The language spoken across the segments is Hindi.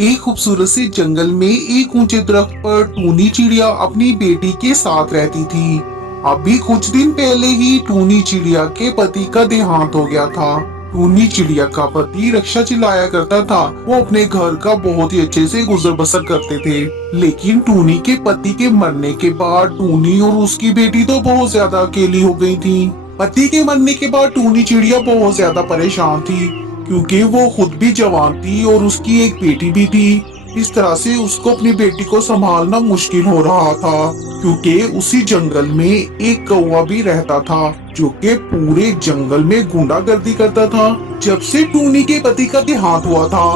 एक खूबसूरत से जंगल में एक ऊंचे दरख्त पर टूनी चिड़िया अपनी बेटी के साथ रहती थी। अभी कुछ दिन पहले ही टूनी चिड़िया के पति का देहांत हो गया था। टूनी चिड़िया का पति रिक्शा चलाया करता था। वो अपने घर का बहुत ही अच्छे से गुजर बसर करते थे। लेकिन टूनी के पति के मरने के बाद टूनी और उसकी बेटी तो बहुत ज्यादा अकेली हो गई थी। पति के मरने के बाद टूनी चिड़िया बहुत ज्यादा परेशान थी, क्योंकि वो खुद भी जवान थी और उसकी एक बेटी भी थी। इस तरह से उसको अपनी बेटी को संभालना मुश्किल हो रहा था, क्योंकि उसी जंगल में एक कौवा भी रहता था जो कि पूरे जंगल में गुंडागर्दी करता था। जब से टूनी के पति का देहांत हुआ था,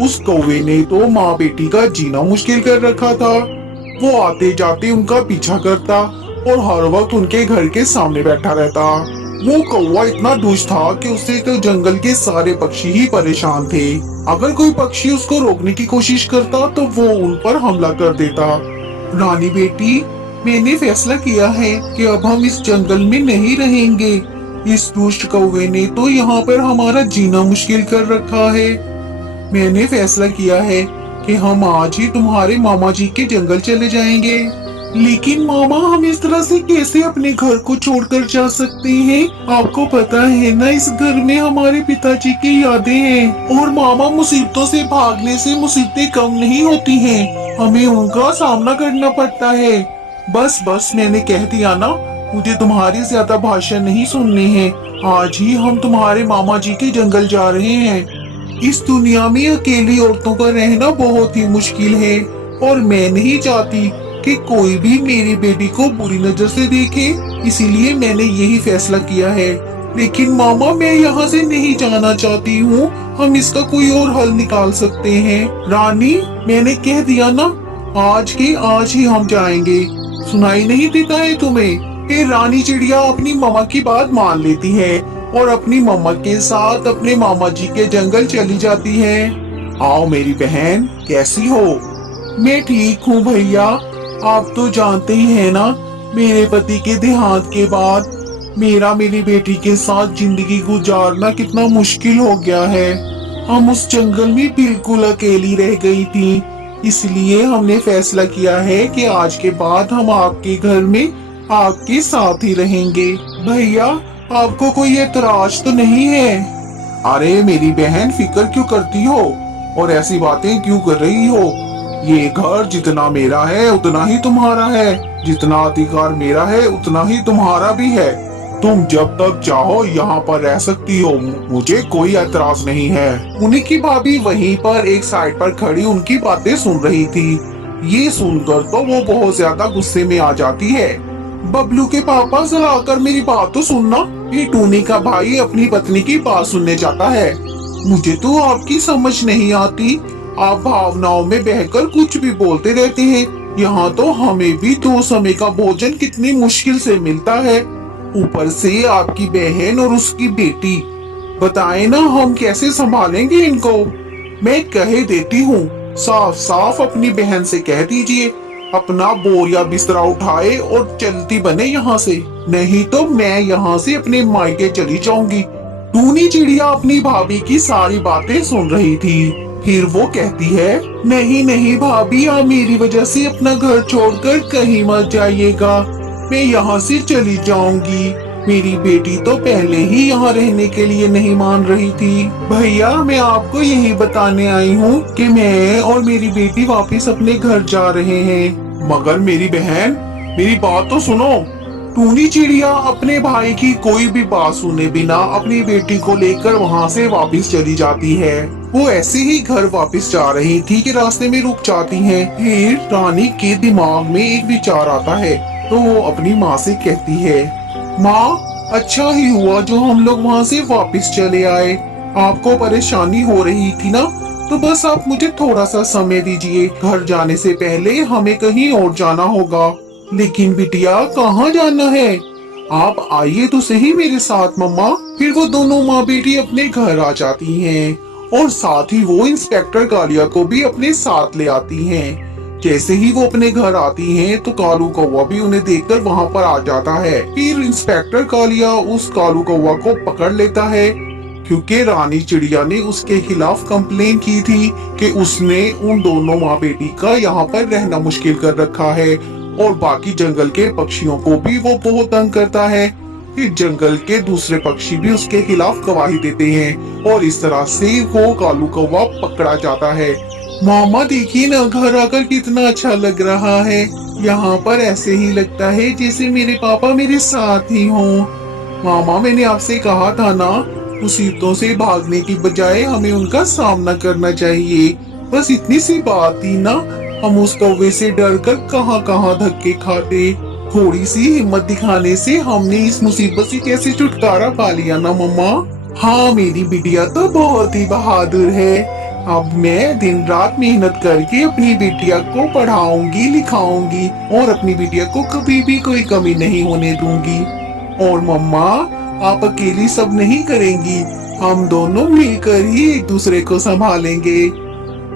उस कौवे ने तो माँ बेटी का जीना मुश्किल कर रखा था। वो आते जाते उनका पीछा करता और हर वक्त उनके घर के सामने बैठा रहता। वो कौवा इतना दुष्ट था कि उससे तो जंगल के सारे पक्षी ही परेशान थे। अगर कोई पक्षी उसको रोकने की कोशिश करता तो वो उन पर हमला कर देता। रानी बेटी, मैंने फैसला किया है कि अब हम इस जंगल में नहीं रहेंगे। इस दुष्ट कौवे ने तो यहाँ पर हमारा जीना मुश्किल कर रखा है। मैंने फैसला किया है कि हम आज ही तुम्हारे मामा जी के जंगल चले जाएंगे। लेकिन मामा, हम इस तरह से कैसे अपने घर को छोड़कर जा सकते हैं? आपको पता है ना, इस घर में हमारे पिताजी की यादें हैं और मामा, मुसीबतों से भागने से मुसीबतें कम नहीं होती हैं, हमें उनका सामना करना पड़ता है। बस बस, मैंने कह दिया ना, मुझे तुम्हारी ज्यादा भाषण नहीं सुनने हैं। आज ही हम तुम्हारे मामा जी के जंगल जा रहे हैं। इस दुनिया में अकेली औरतों का रहना बहुत ही मुश्किल है और मैं नहीं चाहती कि कोई भी मेरी बेटी को बुरी नजर से देखे, इसीलिए मैंने यही फैसला किया है। लेकिन मामा, मैं यहाँ से नहीं जाना चाहती हूँ, हम इसका कोई और हल निकाल सकते हैं। रानी, मैंने कह दिया ना, आज के आज ही हम जाएंगे। सुनाई नहीं देता है तुम्हें? फिर रानी चिड़िया अपनी मामा की बात मान लेती है और अपनी मामा के साथ अपने मामा जी के जंगल चली जाती है। आओ मेरी बहन, कैसी हो? मैं ठीक हूँ भैया। आप तो जानते ही है ना, मेरे पति के देहांत के बाद मेरा मेरी बेटी के साथ जिंदगी गुजारना कितना मुश्किल हो गया है। हम उस जंगल में बिल्कुल अकेली रह गई थी, इसलिए हमने फैसला किया है कि आज के बाद हम आपके घर में आपके साथ ही रहेंगे। भैया, आपको कोई एतराज तो नहीं है? अरे मेरी बहन, फिक्र क्यों करती हो और ऐसी बातें क्यों कर रही हो? ये घर जितना मेरा है उतना ही तुम्हारा है, जितना अधिकार मेरा है उतना ही तुम्हारा भी है। तुम जब तक चाहो यहाँ पर रह सकती हो, मुझे कोई एतराज नहीं है। उन्हीं की भाभी वहीं पर एक साइड पर खड़ी उनकी बातें सुन रही थी। ये सुनकर तो वो बहुत ज्यादा गुस्से में आ जाती है। बबलू के पापा, जरा आकर मेरी बात तो सुनना। ये टूनी का भाई अपनी पत्नी की बात सुनने जाता है। मुझे तो आपकी समझ नहीं आती, आप भावनाओं में बहकर कुछ भी बोलते रहते हैं। यहाँ तो हमें भी दो समय का भोजन कितनी मुश्किल से मिलता है, ऊपर से आपकी बहन और उसकी बेटी। बताएं ना, हम कैसे संभालेंगे इनको? मैं कह देती हूँ, साफ साफ अपनी बहन से कह दीजिए अपना बोरिया बिस्तरा उठाए और चलती बने यहाँ से, नहीं तो मैं यहाँ से अपने मायके चली जाऊंगी। टूनी चिड़िया अपनी भाभी की सारी बातें सुन रही थी। फिर वो कहती है, नहीं नहीं भाभी, आप मेरी वजह से अपना घर छोड़कर कहीं मत जाइएगा। मैं यहाँ से चली जाऊंगी। मेरी बेटी तो पहले ही यहाँ रहने के लिए नहीं मान रही थी। भैया, मैं आपको यही बताने आई हूँ कि मैं और मेरी बेटी वापस अपने घर जा रहे हैं। मगर मेरी बहन, मेरी बात तो सुनो। टूनी चिड़िया अपने भाई की कोई भी बात सुने बिना अपनी बेटी को लेकर वहाँ से वापस चली जाती है। वो ऐसे ही घर वापस जा रही थी कि रास्ते में रुक जाती हैं। फिर रानी के दिमाग में एक विचार आता है, तो वो अपनी माँ से कहती है, माँ, अच्छा ही हुआ जो हम लोग वहाँ से वापस चले आए। आपको परेशानी हो रही थी ना, तो बस आप मुझे थोड़ा सा समय दीजिए। घर जाने से पहले हमें कहीं और जाना होगा। लेकिन बिटिया, कहाँ जाना है? आप आइए तो सही मेरे साथ मम्मा। फिर वो दोनों माँ बेटी अपने घर आ जाती हैं और साथ ही वो इंस्पेक्टर कालिया को भी अपने साथ ले आती हैं। जैसे ही वो अपने घर आती हैं तो कालू कौवा भी उन्हें देखकर वहाँ पर आ जाता है। फिर इंस्पेक्टर कालिया उस कालू कौवा को पकड़ लेता है, क्योंकि रानी चिड़िया ने उसके खिलाफ कंप्लेन की थी कि उसने उन दोनों माँ बेटी का यहाँ पर रहना मुश्किल कर रखा है और बाकी जंगल के पक्षियों को भी वो बहुत तंग करता है। फिर जंगल के दूसरे पक्षी भी उसके खिलाफ गवाही देते हैं और इस तरह से वो कालू कौवा पकड़ा जाता है। मामा देखिए ना, घर आकर कितना अच्छा लग रहा है। यहाँ पर ऐसे ही लगता है जैसे मेरे पापा मेरे साथ ही हों। मामा, मैंने आपसे कहा था ना, मुसीबतों से भागने की बजाय हमें उनका सामना करना चाहिए। बस इतनी सी बात थी ना, हम उस कौवे से डरकर कहाँ कहाँ धक्के खाते। थोड़ी सी हिम्मत दिखाने से हमने इस मुसीबत से कैसे छुटकारा पा लिया ना मम्मा। हाँ, मेरी बिटिया तो बहुत ही बहादुर है। अब मैं दिन रात मेहनत करके अपनी बिटिया को पढ़ाऊंगी लिखाऊंगी और अपनी बिटिया को कभी भी कोई कमी नहीं होने दूंगी। और मम्मा, आप अकेली सब नहीं करेंगी, हम दोनों मिलकर ही एक दूसरे को संभालेंगे।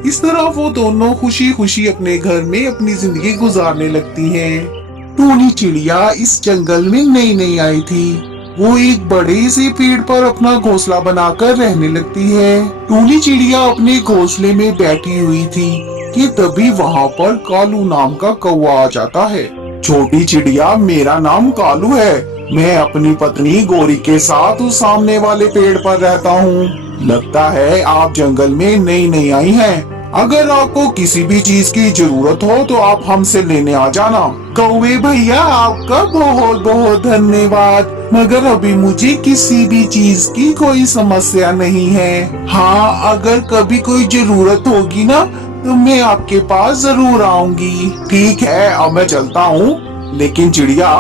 इस तरह वो दोनों खुशी खुशी अपने घर में अपनी जिंदगी गुजारने लगती हैं। टूनी चिड़िया इस जंगल में नई नई आई थी। वो एक बड़े से पेड़ पर अपना घोंसला बनाकर रहने लगती है। टूनी चिड़िया अपने घोंसले में बैठी हुई थी कि तभी वहाँ पर कालू नाम का कौवा आ जाता है। छोटी चिड़िया, मेरा नाम कालू है। मैं अपनी पत्नी गोरी के साथ उस सामने वाले पेड़ पर रहता हूँ। लगता है आप जंगल में नई नई आई हैं। अगर आपको किसी भी चीज की जरूरत हो तो आप हमसे लेने आ जाना। कौवे भैया, आपका बहुत बहुत धन्यवाद, मगर अभी मुझे किसी भी चीज की कोई समस्या नहीं है। हाँ, अगर कभी कोई जरूरत होगी ना तो मैं आपके पास जरूर आऊंगी। ठीक है, अब मैं चलता हूँ, लेकिन चिड़िया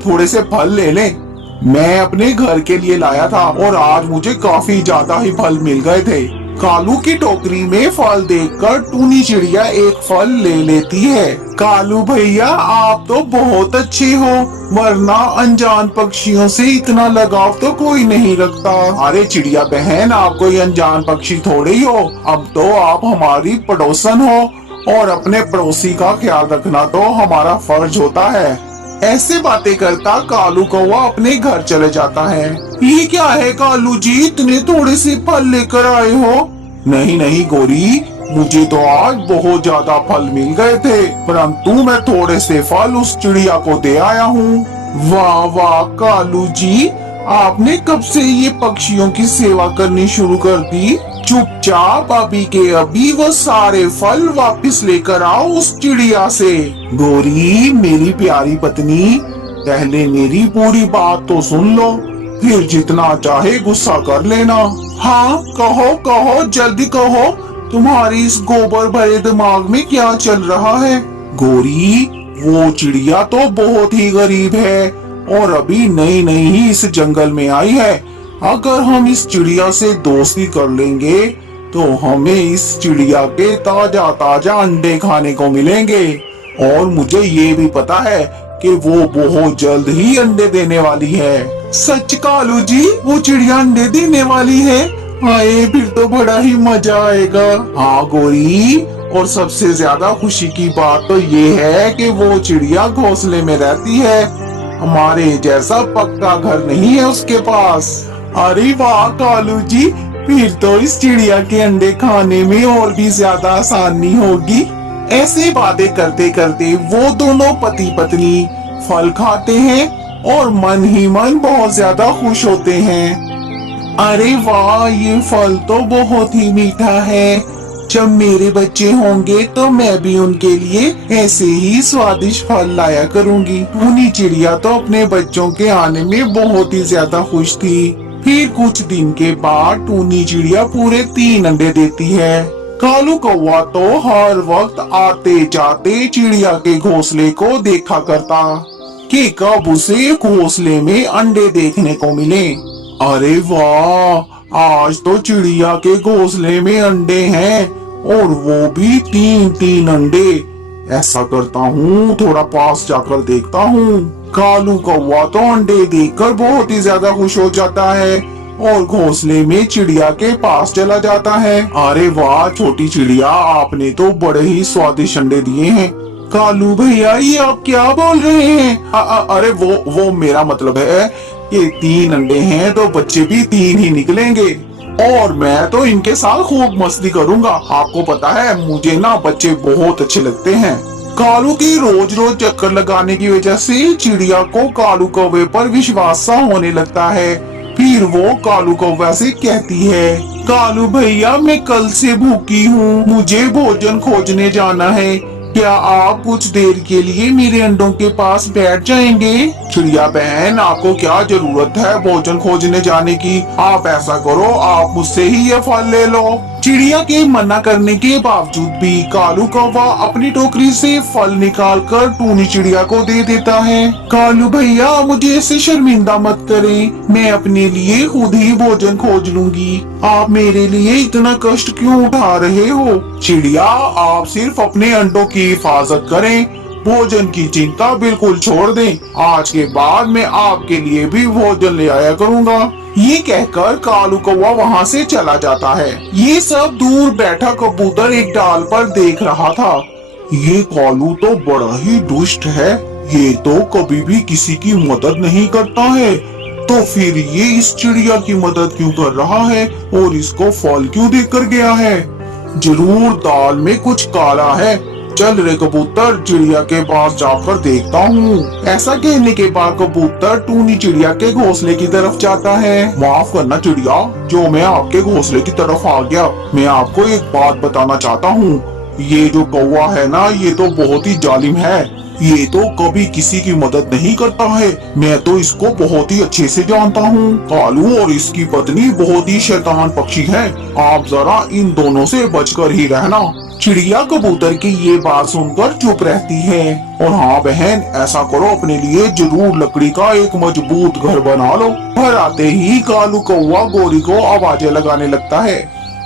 थोड़े से फल ले ले। मैं अपने घर के लिए लाया था और आज मुझे काफी ज्यादा ही फल मिल गए थे। कालू की टोकरी में फल देखकर टूनी चिड़िया एक फल ले लेती है। कालू भैया, आप तो बहुत अच्छे हो, वरना अनजान पक्षियों से इतना लगाव तो कोई नहीं रखता। अरे चिड़िया बहन, आप कोई अनजान पक्षी थोड़े ही हो, अब तो आप हमारी पड़ोसन हो और अपने पड़ोसी का ख्याल रखना तो हमारा फर्ज होता है। ऐसे बातें करता कालू कौवा अपने घर चले जाता है। ये क्या है कालू जी, इतने थोड़े से फल लेकर आए हो? नहीं नहीं गोरी, मुझे तो आज बहुत ज्यादा फल मिल गए थे, परंतु मैं थोड़े से फल उस चिड़िया को दे आया हूँ। वाह वाह कालू जी, आपने कब से ये पक्षियों की सेवा करनी शुरू कर दी? चुपचाप अभी के अभी वो सारे फल वापस लेकर आओ उस चिड़िया से। गोरी, मेरी प्यारी पत्नी, पहले मेरी पूरी बात तो सुन लो, फिर जितना चाहे गुस्सा कर लेना। हाँ, कहो कहो, जल्दी कहो, तुम्हारी इस गोबर भरे दिमाग में क्या चल रहा है? गोरी, वो चिड़िया तो बहुत ही गरीब है और अभी नई नई ही इस जंगल में आई है। अगर हम इस चिड़िया से दोस्ती कर लेंगे तो हमें इस चिड़िया के ताजा ताजा अंडे खाने को मिलेंगे और मुझे ये भी पता है कि वो बहुत जल्द ही अंडे देने वाली है। सच कालू जी, वो चिड़िया अंडे देने वाली है? हाय, फिर तो बड़ा ही मजा आएगा। हाँ गोरी, और सबसे ज्यादा खुशी की बात तो ये है कि वो चिड़िया घोंसले में रहती है, हमारे जैसा पक्का घर नहीं है उसके पास। अरे वाह कालू जी, फिर तो इस चिड़िया के अंडे खाने में और भी ज्यादा आसानी होगी। ऐसे बातें करते करते वो दोनों पति पत्नी फल खाते हैं और मन ही मन बहुत ज्यादा खुश होते हैं। अरे वाह, ये फल तो बहुत ही मीठा है। जब मेरे बच्चे होंगे तो मैं भी उनके लिए ऐसे ही स्वादिष्ट फल लाया करूंगी। टूनी चिड़िया तो अपने बच्चों के आने में बहुत ही ज्यादा खुश थी। फिर कुछ दिन के बाद टूनी चिड़िया पूरे 3 अंडे देती है। कालू कौवा तो हर वक्त आते जाते चिड़िया के घोंसले को देखा करता कि कब उसे घोंसले में अंडे देखने को मिले। अरे वाह, आज तो चिड़िया के घोंसले में अंडे हैं और वो भी 3-3 अंडे। ऐसा करता हूँ, थोड़ा पास जाकर देखता हूँ। कालू कौवा तो अंडे देखकर बहुत ही ज्यादा खुश हो जाता है और घोंसले में चिड़िया के पास चला जाता है। अरे वाह छोटी चिड़िया, आपने तो बड़े ही स्वादिष्ट अंडे दिए हैं। कालू भैया, ये आप क्या बोल रहे हैं? अरे वो मेरा मतलब है कि 3 अंडे हैं तो बच्चे भी 3 ही निकलेंगे। और मैं तो इनके साथ खूब मस्ती करूंगा। आपको पता है मुझे ना बच्चे बहुत अच्छे लगते हैं। कालू की रोज रोज चक्कर लगाने की वजह से चिड़िया को कालू कौवे पर विश्वास सा होने लगता है। फिर वो कालू कौवा से कहती है, कालू भैया मैं कल से भूखी हूँ, मुझे भोजन खोजने जाना है। क्या आप कुछ देर के लिए मेरे अंडों के पास बैठ जाएंगे? चिड़िया बहन, आपको क्या जरूरत है भोजन खोजने जाने की? आप ऐसा करो, आप मुझसे ही ये फल ले लो। चिड़िया के मना करने के बावजूद भी कालू कौवा अपनी टोकरी से फल निकालकर टूनी चिड़िया को दे देता है। कालू भैया मुझे ऐसे शर्मिंदा मत करें, मैं अपने लिए खुद ही भोजन खोज लूंगी। आप मेरे लिए इतना कष्ट क्यों उठा रहे हो? चिड़िया, आप सिर्फ अपने अंडों की हिफाजत करें, भोजन की चिंता बिल्कुल छोड़ दें। आज के बाद मैं आपके लिए भी भोजन ले आया करूँगा। ये कहकर कालू कौवा वहाँ से चला जाता है। ये सब दूर बैठा कबूतर एक डाल पर देख रहा था। ये कालू तो बड़ा ही दुष्ट है, ये तो कभी भी किसी की मदद नहीं करता है, तो फिर ये इस चिड़िया की मदद क्यों कर रहा है और इसको फल क्यों देकर गया है? जरूर दाल में कुछ काला है। चल रे कबूतर, चिड़िया के पास जाकर देखता हूँ। ऐसा कहने के बाद कबूतर टूनी चिड़िया के घोंसले की तरफ जाता है। माफ करना चिड़िया, जो मैं आपके घोंसले की तरफ आ गया। मैं आपको एक बात बताना चाहता हूँ, ये जो कौवा है ना, ये तो बहुत ही जालिम है। ये तो कभी किसी की मदद नहीं करता है। मैं तो इसको बहुत ही अच्छे से जानता हूँ। कालू और इसकी पत्नी बहुत ही शैतान पक्षी है। आप जरा इन दोनों से बचकर ही रहना। चिड़िया कबूतर की ये बात सुनकर चुप रहती है। और हाँ बहन, ऐसा करो, अपने लिए जरूर लकड़ी का एक मजबूत घर बना लो। घर आते ही कालू कौवा गोरी को आवाजें लगाने लगता है।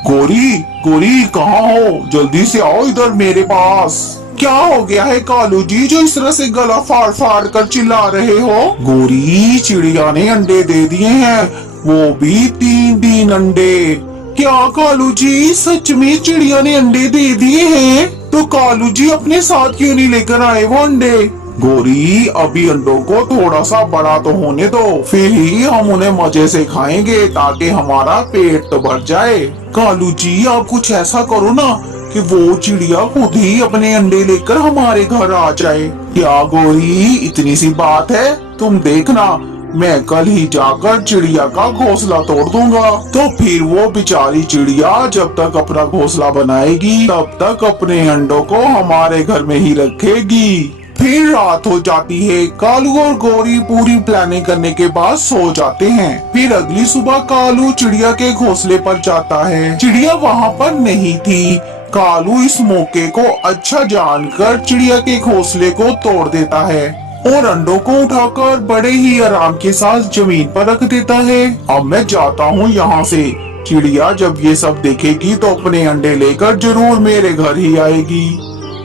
गोरी, गोरी कहाँ हो? जल्दी से आओ इधर मेरे पास। क्या हो गया है कालू जी, जो इस तरह से गला फाड़ फाड़ कर चिल्ला रहे हो? गोरी, चिड़िया ने अंडे दे दिए हैं, वो भी 3 अंडे। क्या कालू जी, सच में चिड़िया ने अंडे दे दिए हैं? तो कालू जी अपने साथ क्यों नहीं लेकर आए वो अंडे? गोरी, अभी अंडों को थोड़ा सा बड़ा तो होने दो, फिर ही हम उन्हें मजे से खाएंगे, ताकि हमारा पेट तो भर जाए। कालू जी, आप कुछ ऐसा करो ना कि वो चिड़िया खुद ही अपने अंडे लेकर हमारे घर आ जाए। क्या गोरी, इतनी सी बात है? तुम देखना, मैं कल ही जाकर चिड़िया का घोंसला तोड़ दूंगा। तो फिर वो बेचारी चिड़िया जब तक अपना घोंसला बनाएगी, तब तक अपने अंडों को हमारे घर में ही रखेगी। फिर रात हो जाती है। कालू और गोरी पूरी प्लानिंग करने के बाद सो जाते हैं। फिर अगली सुबह कालू चिड़िया के घोंसले पर जाता है। चिड़िया वहाँ पर नहीं थी। कालू इस मौके को अच्छा जानकर चिड़िया के घोंसले को तोड़ देता है और अंडों को उठाकर बड़े ही आराम के साथ जमीन पर रख देता है। अब मैं जाता हूँ यहाँ से। चिड़िया जब ये सब देखेगी तो अपने अंडे लेकर जरूर मेरे घर ही आएगी।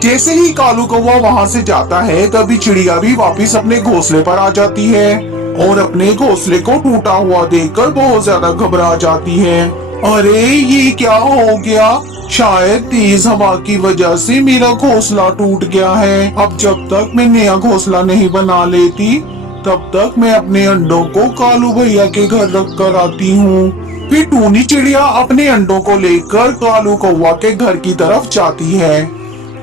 जैसे ही कालू कौवा वहाँ से जाता है, तभी चिड़िया भी वापस अपने घोंसले पर आ जाती है और अपने घोंसले को टूटा हुआ देखकर बहुत ज्यादा घबरा जाती है। अरे ये क्या हो गया? शायद तेज हवा की वजह से मेरा घोंसला टूट गया है। अब जब तक मैं नया घोंसला नहीं बना लेती, तब तक मैं अपने अंडों को कालू भैया के घर रख कर आती हूँ। फिर टूनी चिड़िया अपने अंडों को लेकर कालू कौवा के घर की तरफ जाती है।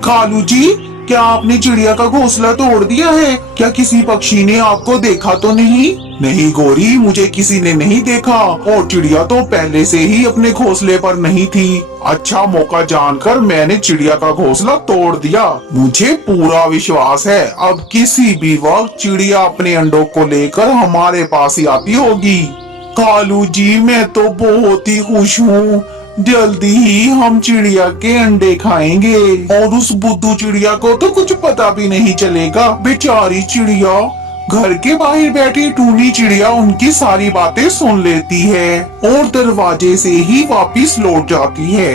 कालू जी, क्या आपने चिड़िया का घोंसला तोड़ दिया है? क्या किसी पक्षी ने आपको देखा तो नहीं? नहीं गोरी, मुझे किसी ने नहीं देखा और चिड़िया तो पहले से ही अपने घोंसले पर नहीं थी। अच्छा मौका जानकर मैंने चिड़िया का घोंसला तोड़ दिया। मुझे पूरा विश्वास है अब किसी भी वक्त चिड़िया अपने अंडों को लेकर हमारे पास ही आती होगी। कालू जी, मैं तो बहुत ही खुश हूँ। जल्दी ही हम चिड़िया के अंडे खाएंगे और उस बुद्धू चिड़िया को तो कुछ पता भी नहीं चलेगा। बेचारी चिड़िया। घर के बाहर बैठी टूनी चिड़िया उनकी सारी बातें सुन लेती है और दरवाजे से ही वापस लौट जाती है।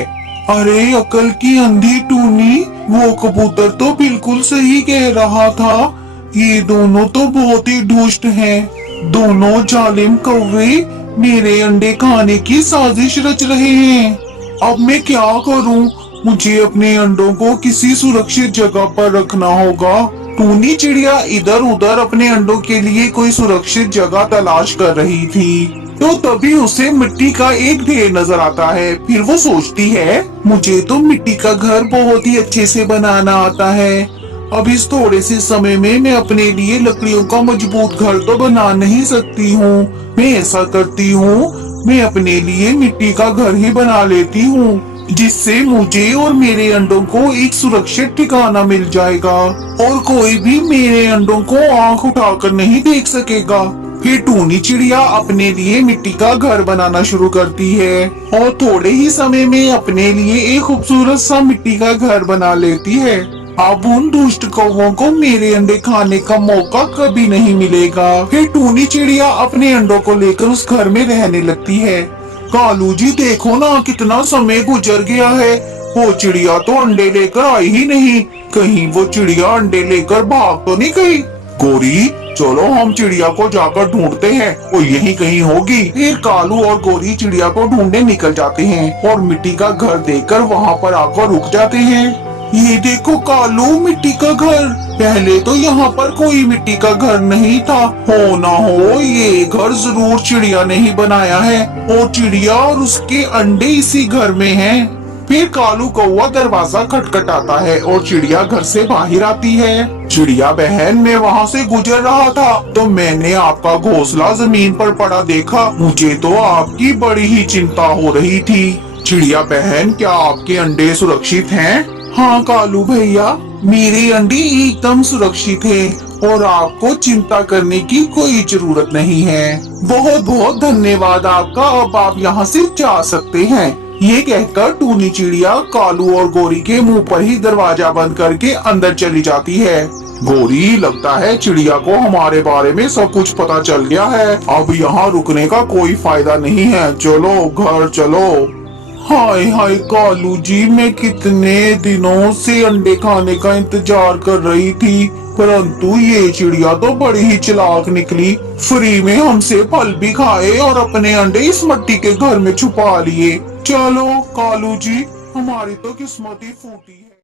अरे अकल की अंधी टूनी, वो कबूतर तो बिल्कुल सही कह रहा था। ये दोनों तो बहुत ही दुष्ट हैं। दोनों जालिम कौवे मेरे अंडे खाने की साजिश रच रहे हैं। अब मैं क्या करूं? मुझे अपने अंडों को किसी सुरक्षित जगह पर रखना होगा। टूनी चिड़िया इधर उधर अपने अंडों के लिए कोई सुरक्षित जगह तलाश कर रही थी। तो तभी उसे मिट्टी का एक ढेर नजर आता है। फिर वो सोचती है, मुझे तो मिट्टी का घर बहुत ही अच्छे से बनाना आता है। अब इस थोड़े से समय में मैं अपने लिए लकड़ियों का मजबूत घर तो बना नहीं सकती हूँ। मैं ऐसा करती हूँ, मैं अपने लिए मिट्टी का घर ही बना लेती हूँ, जिससे मुझे और मेरे अंडों को एक सुरक्षित ठिकाना मिल जाएगा और कोई भी मेरे अंडों को आंख उठाकर नहीं देख सकेगा। फिर टूनी चिड़िया अपने लिए मिट्टी का घर बनाना शुरू करती है और थोड़े ही समय में अपने लिए एक खूबसूरत सा मिट्टी का घर बना लेती है। अब उन दुष्ट कौवों को मेरे अंडे खाने का मौका कभी नहीं मिलेगा। फिर टूनी चिड़िया अपने अंडों को लेकर उस घर में रहने लगती है। कालू जी देखो ना, कितना समय गुजर गया है, वो चिड़िया तो अंडे लेकर आई ही नहीं। कहीं वो चिड़िया अंडे लेकर भाग तो नहीं गई? गोरी, चलो हम चिड़िया को जाकर ढूंढते हैं, वो यहीं कहीं होगी। फिर कालू और गोरी चिड़िया को ढूंढने निकल जाते हैं और मिट्टी का घर देखकर वहाँ पर आकर रुक जाते हैं। ये देखो कालू, मिट्टी का घर। पहले तो यहाँ पर कोई मिट्टी का घर नहीं था। हो ना हो ये घर जरूर चिड़िया ने ही बनाया है और चिड़िया और उसके अंडे इसी घर में हैं। फिर कालू कौवा दरवाजा खटखटाता है और चिड़िया घर से बाहर आती है। चिड़िया बहन, मैं वहाँ से गुजर रहा था तो मैंने आपका घोंसला जमीन पर पड़ा देखा। मुझे तो आपकी बड़ी ही चिंता हो रही थी। चिड़िया बहन, क्या आपके अंडे सुरक्षित हैं? हाँ कालू भैया, मेरे अंडे एकदम सुरक्षित हैं और आपको चिंता करने की कोई जरूरत नहीं है। बहुत बहुत धन्यवाद आपका, अब आप यहाँ से जा सकते हैं। ये कहकर टूनी चिड़िया कालू और गोरी के मुंह पर ही दरवाजा बंद करके अंदर चली जाती है। गोरी, लगता है चिड़िया को हमारे बारे में सब कुछ पता चल गया है। अब यहाँ रुकने का कोई फायदा नहीं है, चलो घर चलो। हाय हाय कालू जी, मैं कितने दिनों से अंडे खाने का इंतजार कर रही थी, परंतु ये चिड़िया तो बड़ी ही चालाक निकली। फ्री में हमसे फल भी खाए और अपने अंडे इस मिट्टी के घर में छुपा लिए। चलो कालू जी, हमारी तो किस्मत ही फूटी है।